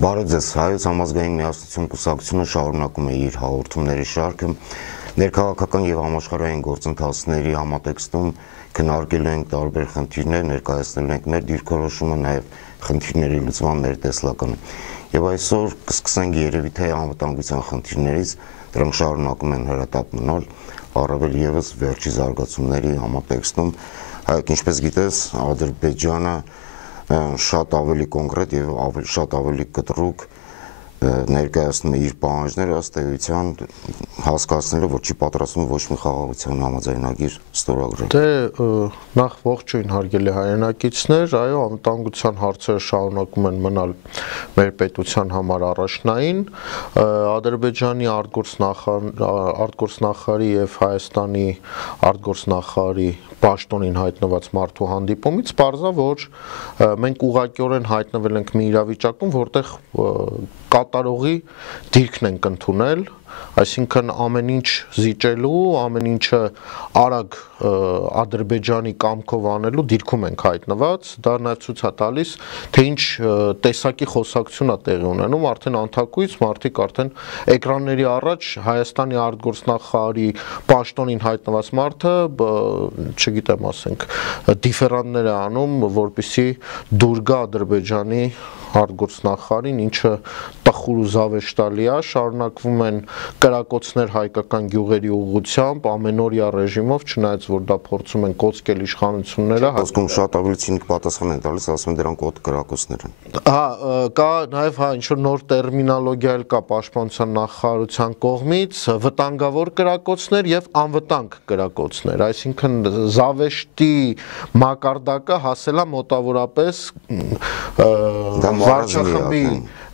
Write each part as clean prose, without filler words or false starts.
Բարև ձեզ, Հայոց համազգային միասնություն կուսակցությունը շարունակում է իր հաղորդումների շարքը։ Ներքաղաքական եւ համաշխարհային գործընթացների համատեքստում քննարկելու ենք տարբեր խնդիրներ, ներկայացնելու ենք մեր դիրքորոշումը, նաեւ խնդիրների լուծման մեր տեսլականը։ Եվ այսօր կսկսենք երևի թե անվտանգության խնդիրներից, դրանք շարունակում են հրատապ մնալ, առավել եւս վերջի զարգացումների համատեքստում, ինչպես գիտես, Ադրբեջանը շատ ավելի կոնկրետ եւ շատ ավելի կտրուկ ներկայացնում է իր պահանջները ըստ էության հասկացնելով, որ չի պատրաստվում ոչ մի խաղաղության համաձայնագիր ստորագրել։ Դե նախ ողջույն հարգելի հայրենակիցներ, այո, անվտանգության հարցերը շարունակում են մնալ մեր պետության համար առաջնային։ Ադրբեջանի արտգործնախարարի եւ Հայաստանի արտգործնախարարի պաշտոնին հայտնված մարդու հանդիպումից պարզա, որ մենք ուղղակիորեն հայտնվել ենք մի իրավիճակում, որտեղ կատարողի դիրքն ենք ընդունել, այսինքն ամեն ինչ զիջելու, ամեն ինչը արագ Ադրբեջանի կամքով անելու դիրքում ենք հայտնված, դա նաև ցույց է տալիս, թե ինչ տեսակի խոսակցություն է տեղի ունենում, արդեն անթակույց մարդիկ արդեն էկրանների առաջ Հայաստանի արտգործնախարարի պաշտոնին հայտնված մարդը, չգիտեմ, ասենք, դիֆերանտներ է անում, որպեսզի դուր գա Ադրբեջանի արտգործնախարարին, ինչը տխուր ու զավեշտալի է, շարունակվում են կրակոցներ հայկական գյուղերի ուղղությամբ, ամենօրյա ռեժիմով, չնայած որ դա փորձում են կոծկել իշխանությունները, Խոսքում շատ ավելի ցինիկ պատասխան են տալիս, ասում են դրանք օդ կրակոցներ են։ Հա, կա նաև ինչ-որ նոր տերմինոլոգիա էլ կա պաշտպանության նախարարության կողմից, վտանգավոր կրակոցներ եւ անվտանգ կրակոցներ, այսինքն զավեշտի մակարդակը հասել է մոտավորապես վարչախմբի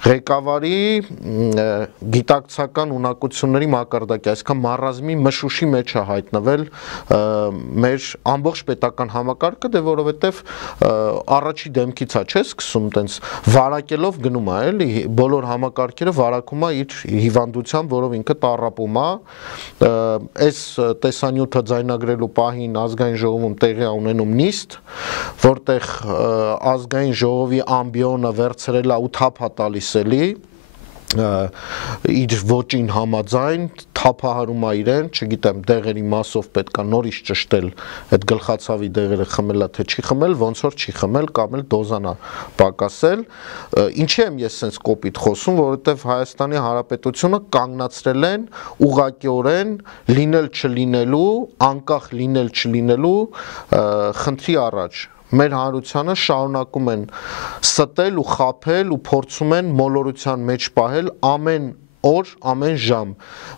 ղեկավարի գիտակցական ունակությունների մակարդակի, այսինքն մարազմի մշուշի մեջ է հայտնվել մեր ամբողջ պետական համակարգը, դե որովհետև առաջի դեմքից է, չէ՞, սկսում տենց վարակելով գնում է, էլի, բոլոր համակարգերը վարակում է իր հիվանդությամբ, որով ինքը տառապում է, այս տեսանյութը ձայնագրելու պահին ազգային ժողովում տեղի է ունենում նիստ, որտեղ ազգային ժողովի ամբիոնը վերցրել է ու թափ է տալիս էլի իր ոճին համաձայն թափահարում է իրեն, չգիտեմ, դեղերի մասով պետք է նորից ճշտել այդ գլխացավի դեղերը խմել է թե չի խմել, ոնց որ չի խմել կամ էլ դոզան է պակասել։ Ինչի եմ ես sense կոպիտ խոսում, որովհետև Հայաստանի Հանրապետությունը կանգնացրել են ուղղակիորեն լինել չլինելու, անկախ լինել չլինելու խնդրի առաջ։ Մեր հանրությանը շարունակում են ստել ու խաբել ու փորձում են մոլորության մեջ պահել ամեն օր, ամեն ժամ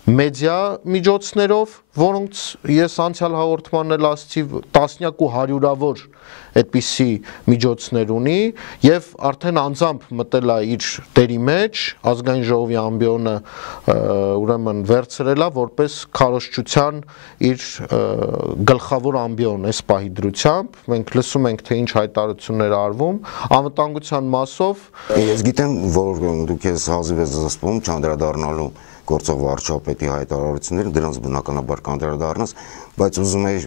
մեդիա միջոցներով, որոնց ես անցյալ հաղորդմանն էլ ասացի, տասնյակ ու հարյուրավոր այդպիսի միջոցներ ունի եւ արդեն անձամբ մտել է իր դերի մեջ, ազգային ժողովի ամբիոնը ուրեմն վերցրել է որպես քարոզչության իր գլխավոր ամբիոն այս պահի դրությամբ, մենք լսում ենք թե ինչ հայտարարություններ արվում, անվտանգության մասով Ես գիտեմ, որ դուք ես հազիվ ես զսպում չանդրադառնալու գործող վարչապետի հայտարարությունները, դրանց բնականաբար կանդրադառնաս, բայց ուզում եի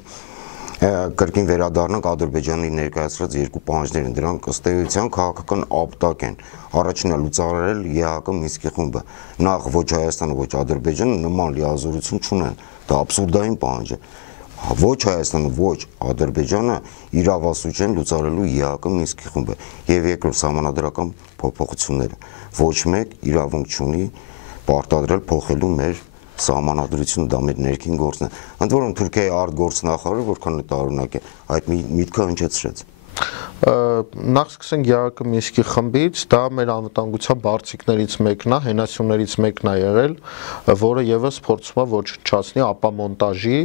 կրկին վերադառնանք Ադրբեջանի ներկայացրած երկու պահանջներին, դրանք ըստ էության քաղաքական ապտակ են։ Առաջինը լուծարարել ԵԱՀԿ Մինսկի խումբը։ Նախ ոչ Հայաստանը, ոչ Ադրբեջանը նման լիազորություն չունեն։ Դա աբսուրդային պահանջ է։ Ոչ Հայաստանը, ոչ Ադրբեջանը իրավասու չեն լուծարելու ԵԱՀԿ Մինսկի խումբը եւ երկրորդ սահմանադրական փոփոխությունները։ Ոչ մեկ իրավունք չունի պարտադրել փոխելու մեր սահմանադրությունը, դա մեր ներքին գործն է։ Ընդ որում Թուրքիայի արտգործնախարարը որքան է տարօրինակ է, այդ միտքը հնչեցրեց։ Նախ սկսենք ԵԱՀԿ Մինսկի խմբից, դա մեր անվտանգության բարձիկներից մեկն է, հենասյուներից մեկն է եղել, որը եւս փորձում է ոչնչացնի ապամոնտաժի,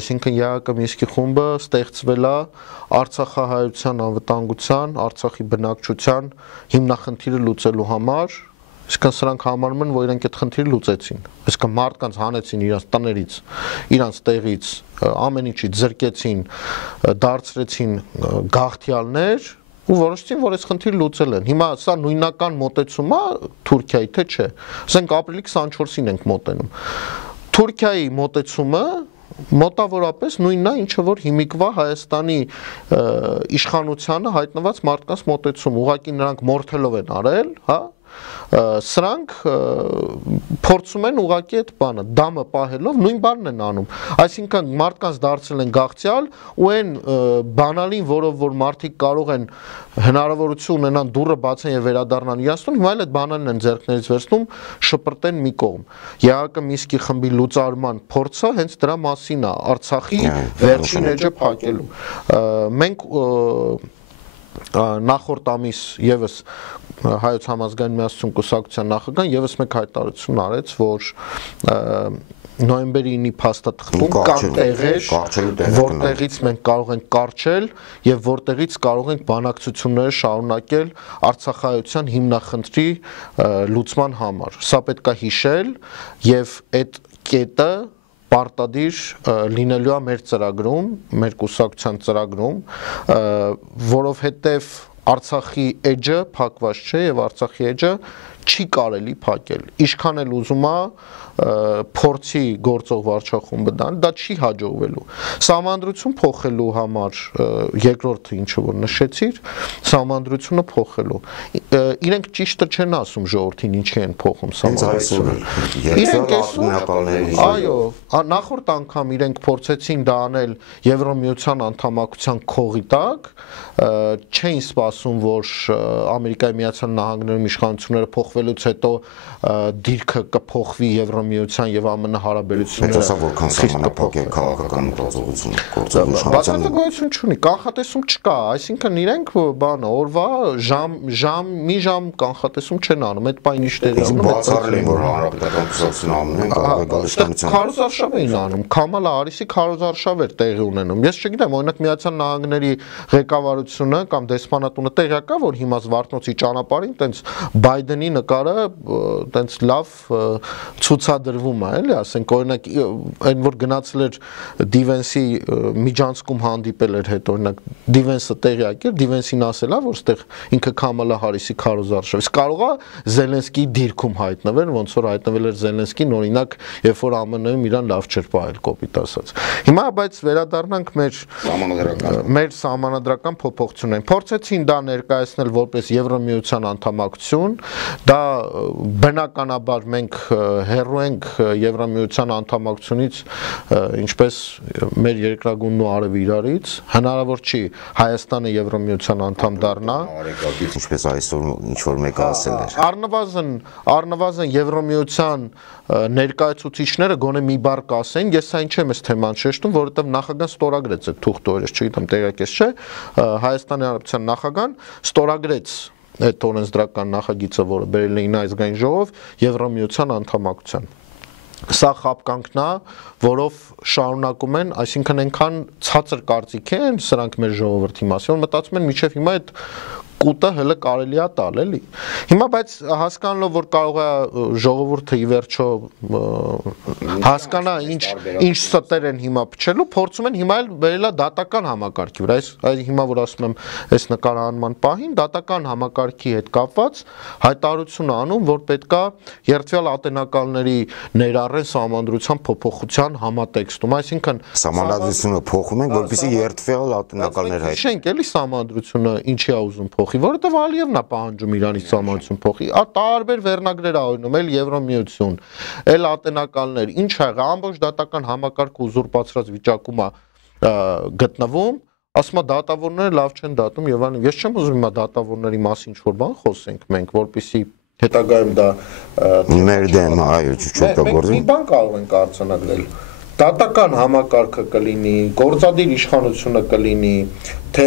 այսինքն ԵԱՀԿ Մինսկի խումբը ստեղծվել է Արցախահայության անվտանգության, Արցախի բնակչության հիմնախնդիրը լուծելու համար, այսինքն սրանք համարում են, որ իրենք այդ խնդիրը լուծեցին, այսինքն մարդկանց հանեցին իրանց տներից, իրանց տեղից, ամեն ինչից զրկեցին, դարձրեցին գաղթյալներ ու որոշեցին, որ այս խնդիրը լուծել են։ Հիմա սա նույնական մոտեցում է Թուրքիայի, թե չէ։ Ասենք ապրիլի 24-ին ենք մոտենում։ Թուրքիայի մոտեցումը մոտավորապես նույնն է, ինչը որ հիմիկվա Հայաստանի իշխանությանը հայտնված մարդկանց մոտեցում, ուղղակի նրանք մորթելով են արել, հա, սրանք փորձում են ուղղակի այդ բանը դամը պահելով նույն բանն են անում, այսինքն մարդկանց դարձել են գաղթյալ ու այն բանալին, որով որ մարդիկ կարող են հնարավորություն ունենան դուռը բացեն եւ վերադառնան իրացնում, հիմա էլ այդ բանալին են ձեռքներից վերցնում, շպրտեն մի կողմ։ ԵԱԿ Մինսկի խմբի լուծարման փորձը հենց դրա մասին է, Արցախի վերջին էջը փակելու։ Մենք նախորդ ամիս եւս Հայոց համազգային միասնություն կուսակցության նախագահան եւս մեկ հայտարարություն արեց, որ նոյեմբերի 9-ի փաստաթղթում կան տեղեր, որտեղից մենք կարող ենք կարճել եւ որտեղից կարող ենք բանակցությունները շարունակել Արցախայցյան հիմնախնդրի լուծման համար։ Սա պետք է հիշել եւ այդ կետը պարտադիր լինելու է մեր ծրագրում, մեր կուսակցության ծրագրում, որովհետեւ Արցախի էջը փակված չէ եւ Արցախի էջը չի կարելի փակել։ Ինչքան էլ ուզում է փորձի գործող վարչախումբը դա չի հաջողվելու։ Սահմանադրություն փոխելու համար երկրորդը ինչը որ նշեցիր, սահմանադրությունը փոխելու։ Իրենք ճիշտը չեն ասում ժողովրդին ինչի են փոխում սահմանադրությունը։ Այո, նախորդ անգամ իրենք փորձեցին դա անել Եվրոմիության անդամակցության քողի տակ, չէին սպասում, որ Ամերիկայի Միացյալ Նահանգներում իշխանությունները փոխվելուց հետո դիրքը կփոխվի Եվրոմիության եւ ԱՄՆ հարաբերությունները։ Դա որքան սահմանափակ է քաղաքական մտածողությունը, գործողություն չունի, կանխատեսում չկա, այսինքն իրենք բանը օրվա մի ժամ կանխատեսում չեն անում, այդ պայն ինչ տեղի անում։ Բացառել են, որ հանրապետական կուսակցությունը անում են, կարող է գալ իշխանության։ Քարոզարշավ էին անում, Քամալա Հարիսի քարոզարշավ էր տեղի ունենում։ Ես չգիտեմ, օրինակ Միացյալ Նահանգների ղեկավարությունը կամ դեսպանատունը տեղյակ է, որ հիմա Զվարթնոցի ճանապարհին տենց Բայդենի նկարը տենց լավ ցուցադրվում է, էլի, ասենք օրինակ այն որ գնացել էր Դիվենսի միջանցքում հանդիպել էր հետ, օրինակ Դիվենսը տեղյակ էր, Դիվենսին ասել է, որ ստեղ ինքը Քամալա Հարիսի քարոզարշավ։ Իսկ կարող է Զելենսկի դիրքում հայտնվել, ոնց որ հայտնվել էր Զելենսկին, օրինակ, երբ որ ԱՄՆ-ում իրան լավ չէր պահել, կոպիտ ասած։ Հիմա բայց վերադառնանք մեր սահմանադրական փոփոխություններին։ Փորձեցին դա ներկայացնել որպես Եվրոմիության անդամակցություն, դա բնականաբար մենք հեռու ենք Եվրոմիության անդամակցությունից, ինչպես մեր երկրագունդն ու արևը իրարից, հնարավոր չի Հայաստանը Եվրոմիության անդամ դառնա, ինչպես այսօր ինչ որ մեկը ասել էր։ Առնվազն Եվրոմիության ներկայացուցիչները գոնե մի բառ կասեն, ես այն չեմ այս թեման շեշտում, որովհետև նախագահան ստորագրեց այդ թուղթը, ես չգիտեմ տեղյակ ես չէ, Հայաստանի Հանրապետության նախագահան ստորագրեց այդ օրենսդրական նախագիծը, որը բերել էին ազգային ժողով Եվրոմիության անդամակցության։ Սա խապկանքն է, որով շարունակում են, այսինքն այնքան ցածր կարծիք են սրանք մեր ժողովրդի մասին, որ մտածում են միջև հիմա այդ կուտը հələ կարելի է տալ, էլի։ Հիմա բայց հասկանալով որ կարող է ժողովուրդը ի վերջո հասկանա ինչ ստեր են հիմա փչելու, փորձում են հիմա էլ բերելա դատական համակարգի վրա։ Այս հիմա որ ասում եմ այս նկարահանման պահին դատական համակարգի հետ կապված հայտարարություն անում, որ պետքա երթվյալ ատենակալների ներառեն սահմանադրության փոփոխության համատեքստում, այսինքն սահմանադրությունը փոխում են, որպեսզի երթվյալ ատենակալներ հայտ։ Շենք էլի սահմանադրությունը ինչի է ուզում որովհետև Ալիևն է պահանջում Իրանից սահմանություն փոխի, տարբեր վերնագրեր այնում, էլ Եվրոմիություն, էլ ատենակալներ, ինչ ա եղել, ամբողջ դատական համակարգը ուզուրպացրած վիճակում է գտնվում, ասում է դատավորները լավ չեն դատում եւ այլն։ Ես չեմ ուզում հիմա դատավորների մասին ինչ-որ բան խոսենք մենք, որպեսզի հետագայում դա մեր դեմ, այո, չօգտագործենք։ Մի բան կարող ենք արձանագրել։ Դատական համակարգը կլինի, գործադիր իշխանությունը կլինի, թե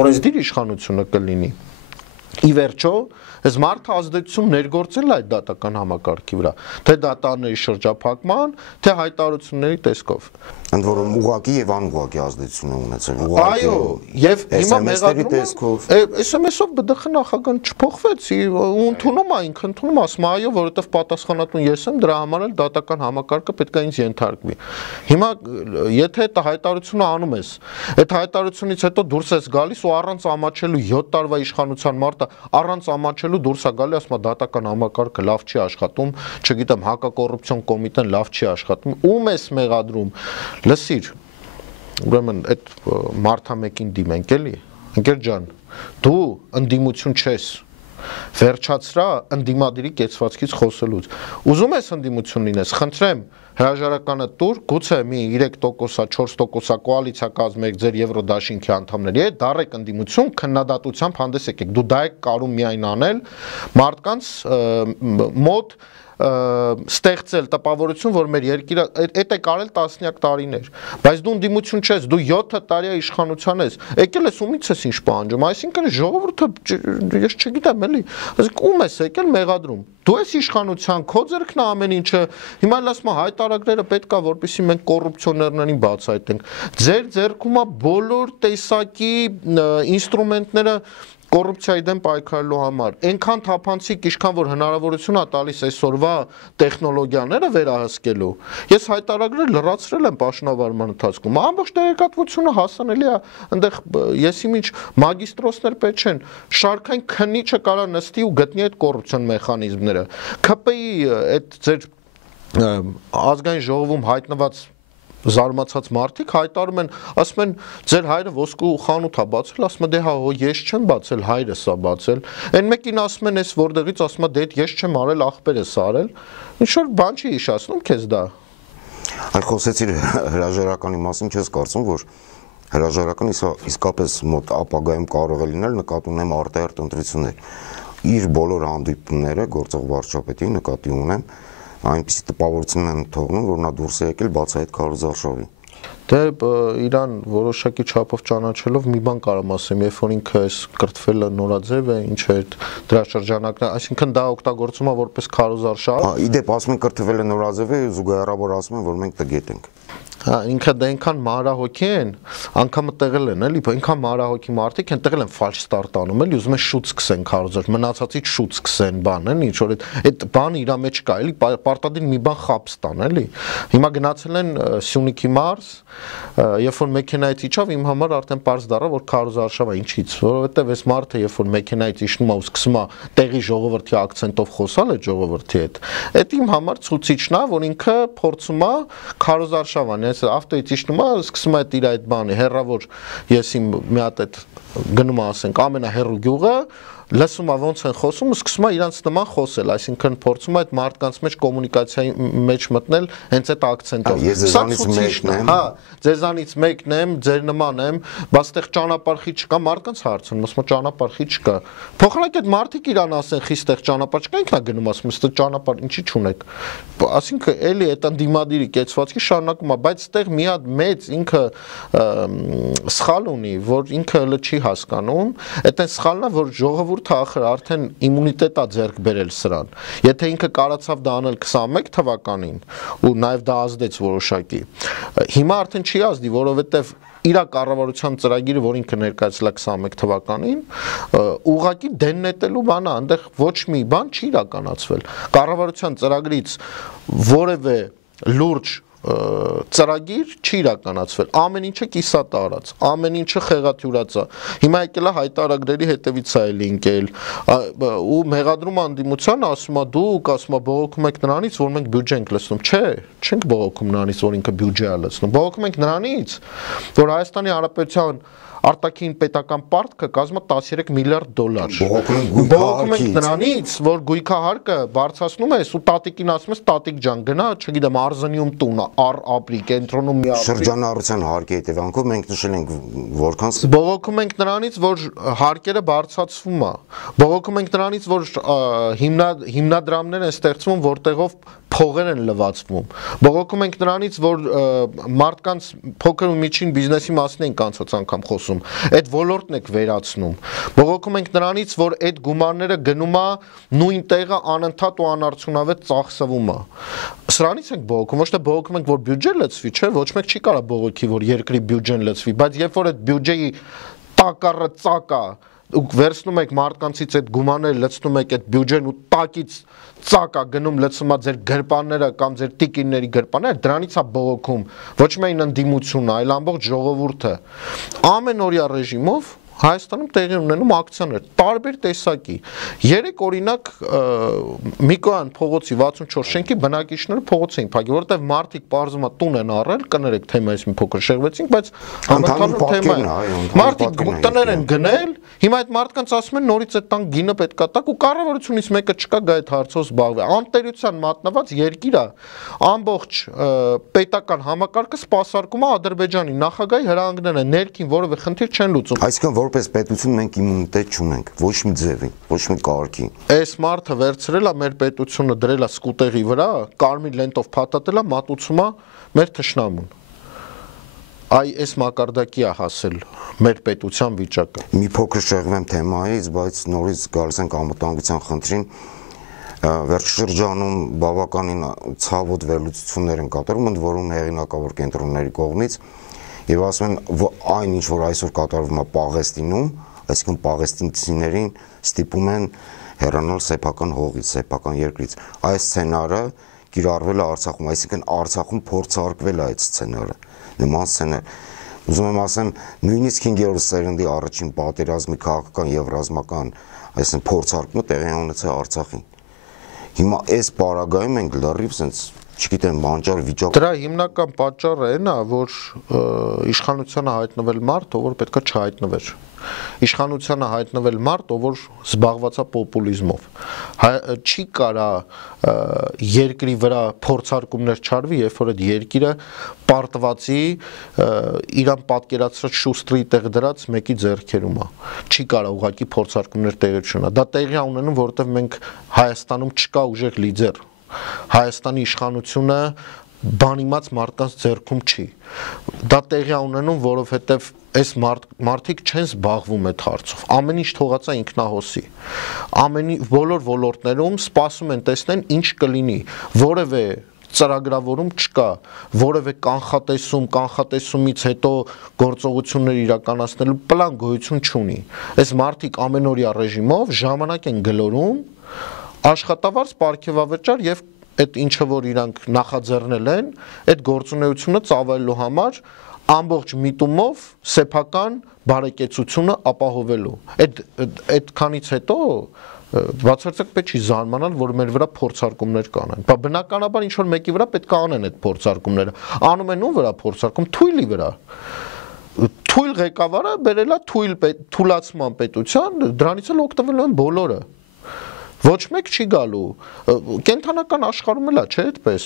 օրենսդիր իշխանությունը կլինի։ Ի վերջո, այս մարդը ազդեցություն ներգործել է այդ դատական համակարգի վրա, թե դատարանների շրջափակման, թե հայտարարությունների տեսքով։ Ընդ որում ուղղակի եւ անուղղակի ազդեցություն է ունեցել։ Այո, եւ հիմա մեղադրում SMS-ով ԲԴԽ նախագահան չփոխվեց, ընդունում է, ինքը ընդունում, ասում է այո, որովհետեւ պատասխանատուն ես եմ, դրա համար էլ դատական համակարգը պետք է ինձ ենթարկվի։ Հիմա եթե այդ հայտարարությունը անում ես, այդ հայտարարությունից հետո դուրս ես գալիս ու առանց ամաչելու 7 տարվա իշխանության մարդը առանց ամաչելու դուրս է գալի, ասում է դատական համակարգը լավ չի աշխատում, չգիտեմ, հակակոռուպցիոն կոմիտեն լավ չի աշխատում, ում ես մեղադրում։ Լսիր, ուրեմն այդ մարդամեկին դիմենք էլի, ընկեր ջան, դու ընդդիմություն չես, վերջացրա ընդդիմադիրի կեցվածքից խոսելուց։ Ուզում ես ընդդիմություն լինես, խնդրեմ, հրաժարականը տուր, գուցե մի 3%-ա, 4%-ա կոալիցիա կազմեք ձեր Եվրոդաշինքի անդամների հետ, դառեք ընդդիմություն, քննադատությամբ հանդես եկեք։ Դու դա եք կարում միայն անել մարդկանց մոտ ստեղծել տպավորություն, որ մեր երկիրը այդ է կարել տասնյակ տարիներ, բայց դու ընդդիմություն չես, դու 7 տարի իշխանության ես, եկել ես ումից ես ինչ պահանջում, այսինքն ժողովուրդը ես չգիտեմ էլի, ասենք ում ես եկել մեղադրում, դու ես իշխանության, քո ձեռքն է ամեն ինչը, հիմա էլ ասում հայտարարները պետք է որպեսզի մենք կոռուպցիոներներին բացահայտենք, ձեր ձեռքում է բոլոր տեսակի ինստրումենտները կոռուպցիայի դեմ պայքարելու համար, այնքան թափանցիկ, ինչքան որ հնարավորություն է տալիս այսօրվա տեխնոլոգիաները վերահսկելու։ Ես հայտարարներ լրացրել եմ պաշտոնավարման ընթացքում, ամբողջ տեղեկատվությունը հասանելի է, այնտեղ ես իմիջ մագիստրոսներ պետք չեն, շարքային քննիչը կարա նստի ու գտնի այդ կոռուպցիոն մեխանիզմները։ ՔՊ-ի այդ ձեր ազգային ժողովում հայտնված զարմացած մարդիկ հայտարարում են, ասում են ձեր հայրը ոսկու խանութ է բացել, ասում է դե հա ես չեմ բացել, հայրս է բացել։ Այն մեկին ասում են, էս որտեղից ասում է դե ես չեմ արել, աղբերս արել։ Ինչ որ բան չի հիշացնում քեզ դա։ Այլ խոսեցիր հրաժարականի մասին, չես կարծում, որ հրաժարականը իսկապես մոտ ապագայում կարող է լինել, նկատի ունեմ արտահերթ ընտրություններ։ Իր բոլոր հանդիպումները գործող վարչապետի նկատի ունեմ այնպիսի տպավորություն են թողնում, որ նա դուրս է եկել բացահայտ քարոզարշավի։ Դե իրան որոշակի չափով ճանաչելով մի բան կարամ ասեմ, երբ որ ինքը այս կրթվելը նորաձև է, ինչ է դրա շրջանակն, այսինքն դա օգտագործում է որպես քարոզարշավ։ Իդեպ ասում են կրթվելը նորաձև է, զուգահեռաբար ասում են, որ մենք տգետ ենք։ Ինքը դա այնքան մանրահոգի են, անգամը տեղել են, էլի, այնքան մանրահոգի մարդիկ են տեղել են ֆալշ ստարտ անում, էլի, ուզում են շուտ սկսեն քարոզարշավ, մնացածից շուտ սկսեն բան, էլի, ինչ որ այդ բանը իր մեջ կա, էլի, պարտադիր մի բան խապ ստան, էլի։ Հիմա գնացել են Սյունիքի մարզ, երբ որ մեքենայից իջավ, իմ համար արդեն պարզ դառավ, որ քարոզարշավ է, ինչից, որովհետև այս մարդը, երբ որ մեքենայից իջնում է ու սկսում է տեղի ժողովրդի ակցենտով խոսալ այդ ժողովրդի հետ, այդ իմ համար ցուցիչն է, որ ինքը փորձում է քարոզարշավ անել, ավտոյից իջնում է, սկսում է իր այդ բանը, հեռավոր ես իմ մի հատ այդ գնում ասենք ամենահեռու գյուղը, լսում է ոնց են խոսում ու սկսում է իրանց նման խոսել, այսինքն փորձում է այդ մարդկանց մեջ կոմունիկացիայի մեջ մտնել հենց այդ ակցենտով։ Ես ձեզանից մեկն եմ։ Հա, ձեզանից մեկն եմ, ձեր նման եմ, բայց այդտեղ ճանապարհի չկա, մարդկանց հարցնում, ասում է ճանապարհի չկա։ Փոխանակ այդ մարդիկ իրան ասեն, խի այդտեղ ճանապարհ չկա, ինքն է գնում ասում, այստեղ ճանապարհ ինչի չունեք։ Այսինքն էլի այդ անդիմադիրի կեցվածքի շարունակում է, բայց այդտեղ մի հատ մեծ ինքը սխալ ունի, որ ինքը հələ չի հասկանում, այդ այն սխալն է, որ ժողովուրդը ախր արդեն իմունիտետ է ձեռք բերել սրան։ Եթե ինքը կարացավ դա անել 21 թվականին ու նաև դա ազդեց որոշակի, հիմա արդեն չի ազդի, որովհետև իր կառավարության ծրագիրը, որ ինքը ներկայացրել է 21 թվականին, ուղղակի դեն նետելու բան է, այնտեղ ոչ մի բան չի իրականացվել։ Կառավարության ծրագրից որևէ լուրջ ծրագիր չի իրականացվել, ամեն ինչը կիսատարած, ամեն ինչը խեղաթյուրած է։ Հիմա եկել է հայտարարների հետևից է էլի ընկել ու մեղադրում անդիմությանը, ասում է դուք, ասում է բողոքում եք նրանից, որ մենք բյուջե ենք լցնում։ Չէ, չենք բողոքում նրանից, որ ինքը բյուջե է լցնում։ Բողոքում ենք նրանից, որ Հայաստանի Հանրապետության արտաքին պետական պարտքը կազմա 13 միլիարդ դոլար։ Բողոքում ենք նրանից, որ գույքահարկը բարձրացնում ես ու տատիկին ասում ես տատիկ ջան գնա, չգիտեմ, Արզնիում տուն, ապրի, կենտրոնում մի ապրի։ Շրջանառության հարկի հետևանքով մենք նշել ենք որքան բողոքում ենք նրանից, որ հարկերը բարձրացվում է։ Բողոքում ենք նրանից, որ հիմնադրամներ են ստեղծվում, որտեղով փողեր են լվացվում։ Բողոքում ենք նրանից, որ մարդկանց փոքր ու միջին բիզնեսի մասին ենք անցած անգամ խոսում, այդ ոլորտն եք վերացնում։ Բողոքում ենք նրանից, որ այդ գումարները գնում է նույն տեղը անընդհատ ու անարդյունավետ ծախսվում է։ Սրանից ենք բողոքում, ոչ թե բողոքում ենք, որ բյուջե լցվի, չէ, ոչ մեկ չի կարա բողոքի, որ երկրի բյուջեն լցվի, բայց երբ որ այդ բյուջեի տակառը ծակա ու վերցնում եք մարդկանցից այդ գումարները լցնում եք այդ բյուջեն ու տակից ծակա գնում լցում է ձեր գրպանները կամ ձեր տիկինների գրպանները, դրանից է բողոքում, ոչ միայն ընդդիմությունը, այլ ամբողջ ժողովուրդը ամեն օրյա ռեժիմով Հայաստանում տեղի ունենում ակցիաներ, տարբեր տեսակի։ Երեք օրինակ Միկոյան փողոցի 64 շենքի բնակիչները փողոց էին փակել, որովհետև մարդիկ բարձում է տուն են առել, կներեք թեմայից մի փոքր շեղվեցինք, բայց համընդհանուր թեմա է։ Մարդիկ տներ են գնել, հիմա այդ մարդկանց ասում են նորից այդ տան գինը պետքա տակ ու կառավարությունից մեկը չկա գա այդ հարցով զբաղվի։ Անտերության մատնված երկիր է, ամբողջ պետական համակարգը սպասարկում է Ադրբեջանի նախագահի հրահանգները ներքին որևէ խնդիր չեն լուծում։ Այսինքն որպես պետություն մենք իմունիտետ չունենք, ոչ մի ձևի, ոչ մի կարգի։ Այս մարդը վերցրել է մեր պետությունը դրել է սկուտեղի վրա, կարմիր լենտով փաթաթել է, մատուցում է մեր թշնամուն։ Այ այս մակարդակի է հասել մեր պետության վիճակը։ Մի փոքր շեղվեմ թեմայից, բայց նորից գալիս ենք անվտանգության խնդրին։ Վերջի շրջանում բավականին ցավոտ վերլուծություններ են կատարում, ընդ որում հեղինակավոր կենտրոնների կողմից, եւ ասում են այն ինչ որ այսօր կատարվում է Պաղեստինում, այսինքն պաղեստինցիներին ստիպում են հեռանալ սեփական հողից, սեփական երկրից։ Այս սցենարը կիրառվել է Արցախում, այսինքն Արցախում փորձարկվել է այդ սցենարը, նման սցենար։ Ուզում եմ ասեմ, նույնիսկ 5-րդ սերնդի առաջին պատերազմի քաղաքական եւ ռազմական, այսինքն փորձարկումը տեղի ունեցել Արցախին։ Հիմա այս պարագայում մենք լրիվ sense չգիտեմ բանջար վիճակ։ Դրա հիմնական պատճառը այն է, որ իշխանությանը հայտնվել մարդ, ով որ պետքա չհայտնվեր։ Իշխանությանը հայտնվել մարդ, ով որ զբաղված է պոպուլիզմով։ Չի կարա երկրի վրա փորձարկումներ չարվի, երբ որ այդ երկիրը պարտվածի իրան պատկերացրած շուստրի տեղ դրած մեկի ձեռքերում է։ Չի կարա ուղղակի փորձարկումներ տեղի ունենա։ Դա տեղի է ունենում, որովհետև մենք Հայաստանում չկա ուժեղ լիդեր։ Հայաստանի իշխանությունը բանիմաց մարդկանց ձեռքում չի։ Դա տեղի է ունենում, որովհետև այս մարդիկ չեն զբաղվում այդ հարցով։ Ամեն ինչ թողած է ինքնահոսի։ Բոլոր ոլորտներում սպասում են տեսնեն ինչ կլինի։ Որևէ ծրագրավորում չկա, որևէ կանխատեսումից հետո գործողություններ իրականացնելու պլան գոյություն չունի։ Այս մարդիկ ամենօրյա ռեժիմով ժամանակ են գլորում աշխատավարձ պարգևավճար եւ այդ ինչը որ իրանք նախաձեռնել են, այդ գործունեությունը ծավալելու համար ամբողջ միտումով սեփական բարեկեցությունը ապահովելու։ Այդ քանից հետո բացարձակ պետք չի զարմանալ, որ մեր վրա փորձարկումներ կանեն։ Բա բնականաբար ինչ որ մեկի վրա պետք է անեն այդ փորձարկումները։ Անում են ում վրա փորձարկում, թույլի վրա։ Թույլ ղեկավարը բերել է թույլացման պետության, դրանից էլ օգտվելու են բոլորը։ Ոչ մեկ չի գալու։ Կենթանական աշխարհում էլ է, չէ՞ այդպես։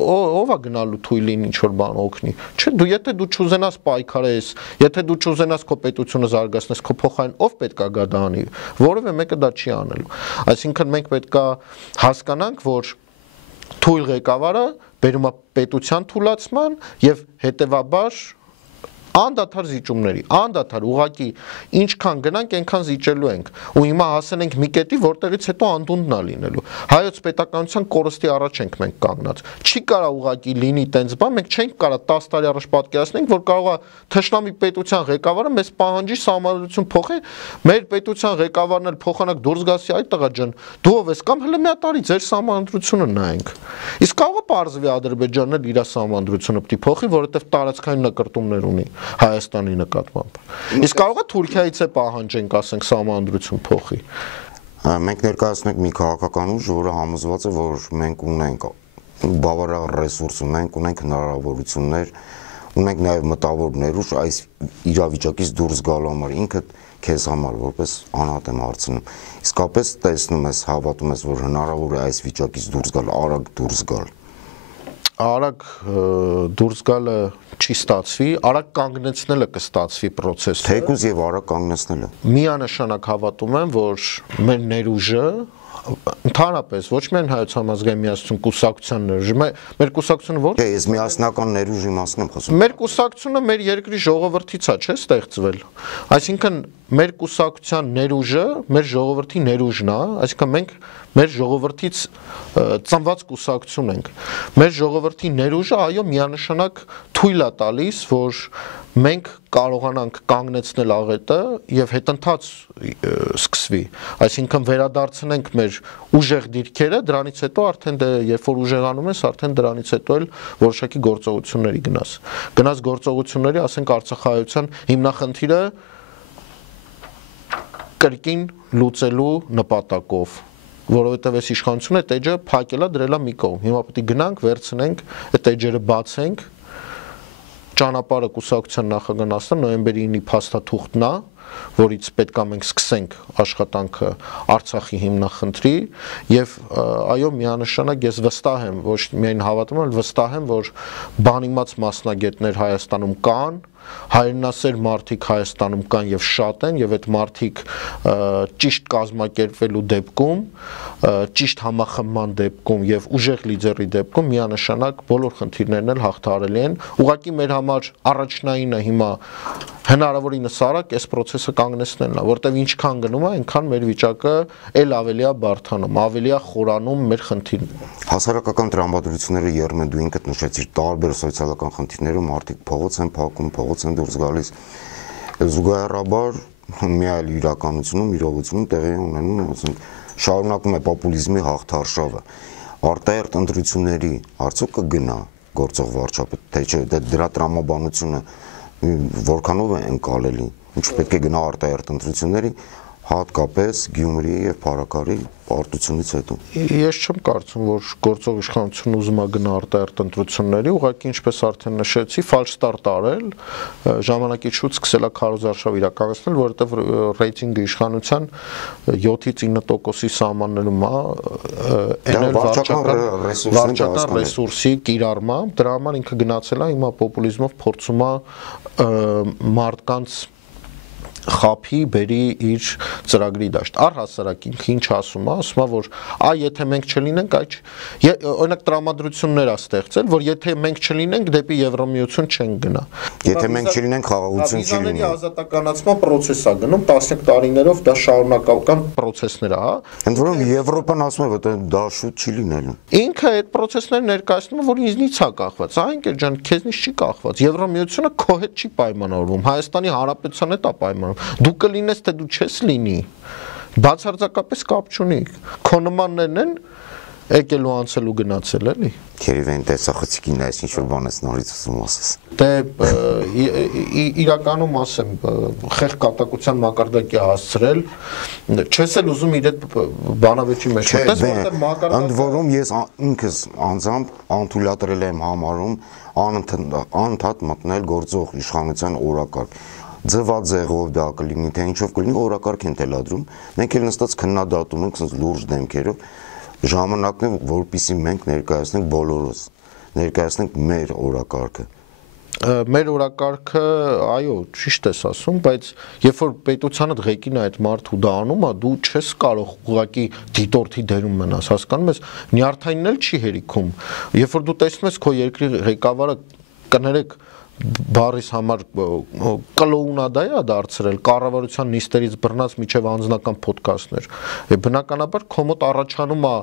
Ով է գնալու թույլին ինչ որ բան օգնի։ Չէ, եթե դու չուզենաս պայքարես, եթե դու չուզենաս քո պետությունը զարգացնես, քո փոխարեն ով պետքա գա դա անի։ Որևէ մեկը դա չի անելու։ Այսինքն մենք պետքա հասկանանք, որ թույլ ղեկավարը բերում է պետության թուլացման եւ հետեւաբար անդադար զիջումների, անդադար ուղակի ինչքան գնանք, այնքան զիջելու ենք։ Ու հիմա հասել ենք մի կետի, որտեղից հետո անդունդն է լինելու։ Հայոց պետականության կորստի առաջ ենք մենք կանգնած։ Չի կարա ուղակի լինի տենց բան, մենք չենք կարա 10 տարի առաջ պատկերացնենք, որ կարող է թշնամի պետության ղեկավարը մեզ պահանջի սահմանադրություն փոխել, մեր պետության ղեկավարն էլ փոխանակ դուրս գասի, այ տղա ջան, դու ով ես կամ հələ մի հատ արի ձեր սահմանադրությունը նայենք։ Իսկ կարող է պարզվի Ադրբեջանն էլ իր սահմանադրությունը պիտի փոխի, որովհետև տարածքային նկրտումներ ունի Հայաստանի նկատմամբ։ Իսկ կարող է Թուրքիայից է պահանջենք, ասենք, սահմանադրություն փոխի։ Մենք ներկայացնում ենք մի քաղաքական ուժ, որը համոզված է, որ մենք ունենք բավարար ռեսուրս, ունենք հնարավորություններ, ունենք նաև մտավոր ներուժ այս իրավիճակից դուրս գալու համար, ինքը քեզ համար որպես անհատ եմ հարցնում։ Իսկապես տեսնում ես, հավատում ես, որ հնարավոր է այս վիճակից դուրս գալ, արագ դուրս գալ։ Արագ դուրս գալը չի ստացվի, արագ կանգնեցնելը կստացվի process-ը։ Թեկուզ եւ արագ կանգնեցնելը։ Միանշանակ հավատում եմ, որ մեր ներուժը ընդհանրապես ոչ միայն Հայոց համազգային միասնություն կուսակցության ներուժը, մեր կուսակցությունը որ Չէ, ես միասնական ներուժի մասին եմ խոսում։ Մեր կուսակցությունը մեր երկրի ժողովրդից է, չէ՞, ստեղծվել։ Այսինքն մեր կուսակցության ներուժը մեր ժողովրդի ներուժն է, այսինքն մենք մեր ժողովրդից ծնված կուսակցություն ենք։ Մեր ժողովրդի ներուժը, այո, միանշանակ թույլ է տալիս, որ մենք կարողանանք կանգնեցնել աղետը եւ հետընթաց սկսվի, այսինքն վերադարձնենք մեր ուժեղ դիրքերը, դրանից հետո արդեն երբ որ ուժեղանում ես, արդեն դրանից հետո էլ որոշակի գործողությունների գնաս գործողությունների, ասենք Արցախահայության հիմնախնդիրը կրկին լուծելու նպատակով, որովհետև այս իշխանությունը այդ էջը փակելա դրելա մի կողմ։ Հիմա պետք է գնանք, վերցնենք, այդ էջերը բացենք, ճանապարհը կուսակցության նախագահն ասա նոյեմբերի 9-ի փաստաթուղթն է, որից պետք է մենք սկսենք աշխատանքը Արցախի հիմնախնդրի եւ այո միանշանակ ես վստահ եմ, ոչ միայն հավատում եմ, այլ վստահ եմ, որ բանիմաց մասնագետներ Հայաստանում կան, հայրենասեր մարդիկ Հայաստանում կան եւ շատ են եւ այդ մարդիկ ճիշտ կազմակերպվելու դեպքում, ճիշտ համախմբման դեպքում եւ ուժեղ լիդերի դեպքում միանշանակ բոլոր խնդիրներն էլ հաղթահարելի են։ Ուղղակի մեր համար առաջնայինը հիմա հնարավորինս արագ այս process-ը կանգնեցնելն է, որտեղ ինչքան գնում է, այնքան մեր վիճակը էլ ավելի է բարդանում, ավելի է խորանում մեր խնդիրները։ Հասարակական տրամադրությունները եռում են, դու ինքդ նշեցիր, տարբեր սոցիալական խնդիրներում մարդիկ փողոց են փակում, փողոց են դուրս գալիս։ Զուգահեռաբար մի այլ իրականությունում, իրողությունում տեղի ունենում, ասենք, շարունակում է պոպուլիզմի հաղթարշավը։ Արտահերթ ընտրությունների արդյոք կգնա գործող վարչապետ, թե չէ, դրա տրամաբանությունը որքանով է ընկալելի, ինչ պետք է գնա արտահերթ ընտրությունների, հատկապես Գյումրիի եւ Փարաքարի պարտությունից հետո։ Ես չեմ կարծում, որ գործող իշխանությունը ուզում է գնա արտահերթ ընտրությունների, ուղղակի ինչպես արդեն նշեցի, ֆալշ ստարտ արել, ժամանակից շուտ սկսել է քարոզարշավ իրականացնել, որովհետեւ ռեյտինգը իշխանության 7-ից 9%-ի սահմաններում է, էնել վարչական ռեսուրսի կիրառմամբ, դրա համար ինքը գնացել է հիմա պոպուլիզմով փորձում է մարդկանց խափի բերի իր ծրագրի դաշտ։ Առհասարակ ինքը ինչ ասում է, որ եթե մենք չլինենք, օրինակ տրամադրություններ է ստեղծել, որ եթե մենք չլինենք, դեպի Եվրամիություն չենք գնա։ Եթե մենք չլինենք, խաղաղություն չի լինի։ Վիզաների ազատականացման process է գնում 10 տարիներով, դա շարունակական process-ներ է, հա։ Ընդ որում Եվրոպան ասում է, որ դա շուտ չի լինելու։ Ինքը այդ process-ները ներկայացնում է, որ ինձնից է կախված, հա, ընկեր ջան, քեզնից չի կախված։ Եվրամիությունը քո հետ չի պայմանավորվում, Հայաստանի Հանրապետության հետ է պայմանավորվում։ Դու կլինես, թե դու չես լինի, բացարձակապես կապ չունի։ Քո նմաններն են եկել ու անցել ու գնացել, էլի։ Երևի այն տեսախցիկին այս ինչ որ բան ես նորից ուզում ասես։ Դե իրականում ասեմ, խեղ կատակության մակարդակի հասցրել, չես էլ ուզում իր այդ բանավեճի մեջ մտես, որտեղ մակարդակը ընդ որում ես ինքս անձամբ անթույլատրել եմ համարում անընդհատ մտնել գործող իշխանության օրակարգ։ Ձվածեղով դա կլինի, թե ինչով կլինի, օրակարգ են թելադրում։ Մենք էլ նստած քննադատում ենք ասես լուրջ դեմքերով, ժամանակն է, որպեսզի մենք ներկայացնենք բոլորս, ներկայացնենք մեր օրակարգը։ Մեր օրակարգը, այո, ճիշտ ես ասում, բայց երբ որ պետությանդ ղեկին այդ մարդու դա անում է, դու չես կարող ուղղակի դիտորդի դերում մնաս, հասկանում ես, նյարդայինն էլ չի հերիքում։ Երբ որ դու տեսնում ես քո երկրի ղեկավարը, կներեք, բարիս համար կլոունադա է դարձրել կառավարության նիստերից բռնած միջև անձնական ոդքասթներ։ Բնականաբար քո մոտ առաջանում է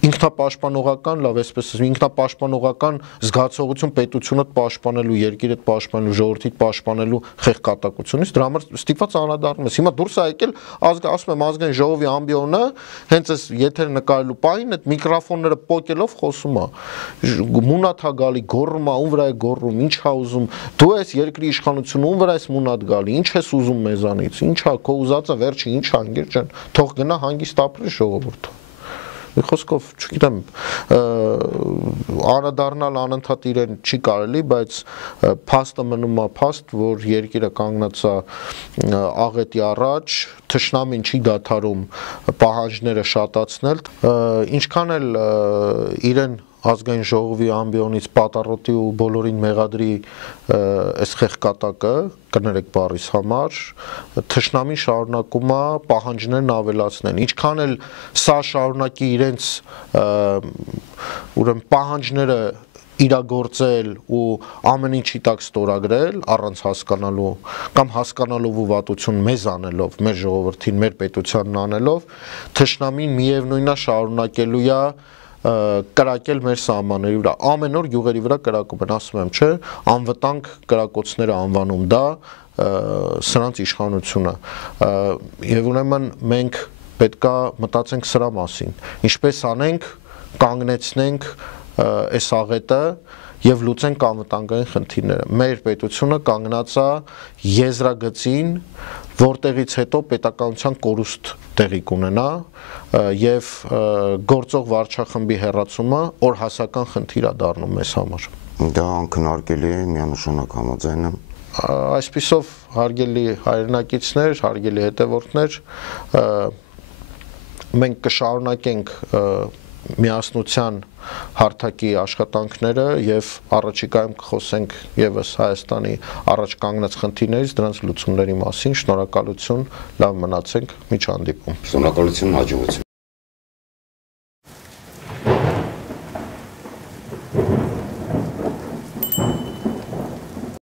ինքնապաշտպանողական, լավ այսպես ասեմ, ինքնապաշտպանողական զգացողություն պետությունդ պաշտպանելու, երկիրդ պաշտպանելու, ժողովրդիդ պաշտպանելու խեղկատակությունից, դրա համար ստիպված անդրադառնում ես։ Հիմա դուրս է եկել, ասում եմ ազգային ժողովի ամբիոնը, հենց այս եթեր նկարելու պահին այդ միկրոֆոնները պոկելով խոսում է։ Մունաթ է գալի, գոռում է, ում վրա է գոռում, ինչ է ուզում։ Դու ես երկրի իշխանությունը, ում վրա ես մունաթ գալի, ինչ ես ուզում մեզանից, ինչ է քո ուզածը վերջը ինչ է, ընկեր ջան, թող գնա հանգիստ ապրի ժողովուրդը։ Մի խոսքով, չգիտեմ, անդրադառնալ անընդհատ իրեն չի կարելի, բայց փաստը մնում է փաստ, որ երկիրը կանգնած է աղետի առաջ, թշնամին չի դադարում պահանջները շատացնել, ինչքան էլ իրեն ազգային ժողովի ամբիոնից պատառոտի ու բոլորին մեղադրի այս խեղկատակը, կներեք բառիս համար, թշնամին շարունակում է պահանջներն ավելացնել։ Ինչքան էլ սա շարունակի իրենց ուրեմն պահանջները իրագործել ու ամեն ինչի տակ ստորագրել առանց հասկանալու կամ հասկանալով ու վատություն մեզ անելով, մեր ժողովրդին, մեր պետությանն անելով, թշնամին միևնույնն է շարունակելու է կրակել մեր սահմանների վրա, ամեն օր գյուղերի վրա կրակում են, ասում եմ, չէ, անվտանգ կրակոցները անվանում դա սրանց իշխանությունը, եւ ուրեմն մենք պետքա մտածենք սրա մասին, ինչպես անենք, կանգնեցնենք այս աղետը եւ լուծենք անվտանգային խնդիրները։ Մեր պետությունը կանգնած է եզրագծին, որտեղից հետո պետականության կորուստ տեղի կունենա եւ գործող վարչախմբի հեռացումը օրհասական խնդիր է դառնում մեզ համար։ Դա անքննարկելի է, միանշանակ համաձայն եմ։ Այսպիսով հարգելի հայրենակիցներ, հարգելի հետևորդներ, մենք կշարունակենք միասնության հարթակի աշխատանքները եւ առաջիկայում կխոսենք եւս Հայաստանի առաջ կանգնած խնդիրներից, դրանց լուծումների մասին։ Շնորհակալություն, լավ մնացեք, միջ հանդիպում։ Շնորհակալություն, հաջողություն։